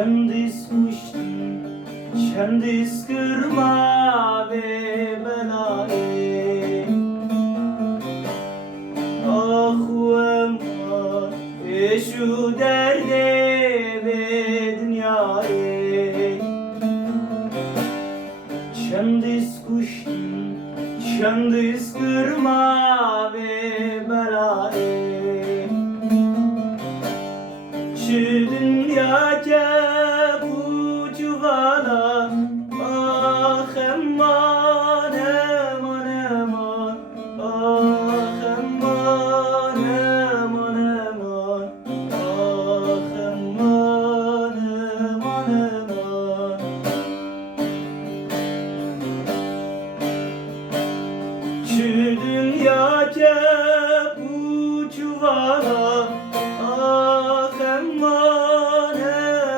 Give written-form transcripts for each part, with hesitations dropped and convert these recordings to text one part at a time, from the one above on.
Çendis kuştin, çendis kırma ve belayı. Ah aman şu derde ve dünyayı. Çendis kuştin, çendis kırma ve belayı. Şu dünya ke bu çuvala, ah aman aman aman, ah aman aman aman, ah aman aman aman. Şu dünya ke bu çuvala, ah aman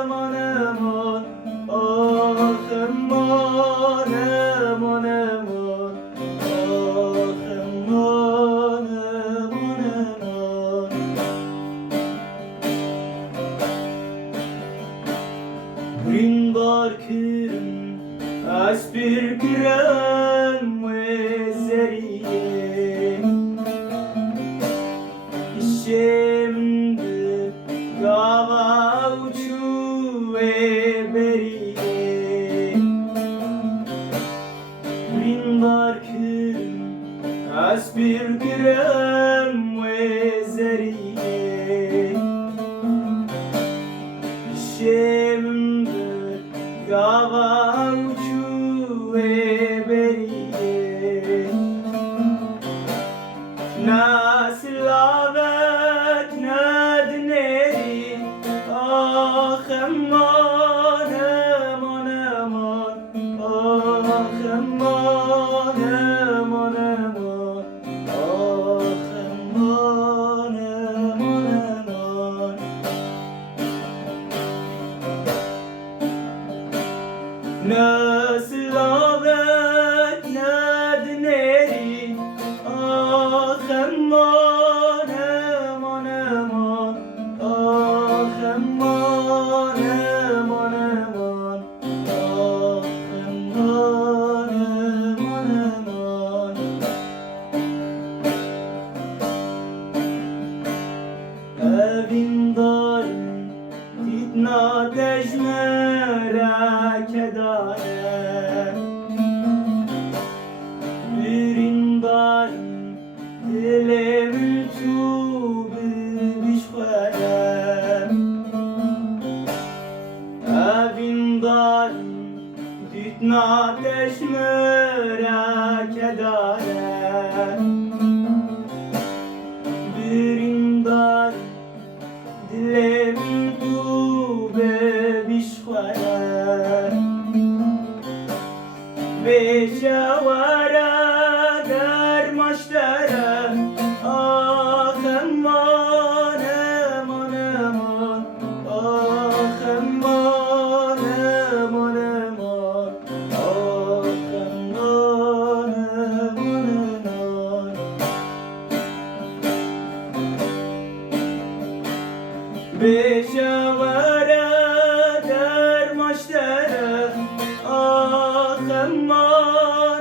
aman aman, ah aman aman aman, ah aman aman aman. Green barkın aspir kiram ve zeriye. Şimdi gava uçu ve beriye. Green barkın aspir kiram ve zeriye. Şimdi gava uçu ve beriye. Nasıl avet nedneri, ah aman aman aman, ah aman aman aman, ah aman aman aman. Nasıl avet nedneri, ah aman aman aman, ah aman aman aman, ah aman aman aman. Evin darın fitna tecmere kedare. Birin darın dilemin tubi bişkere. Evin darın fitna tecmere kedare. Birin darın dilemin tubi bişkere. Beşavara dermaşlara, ah aman aman aman, ah aman aman aman, ah aman aman aman. Beşavara dermaşlara, ah aman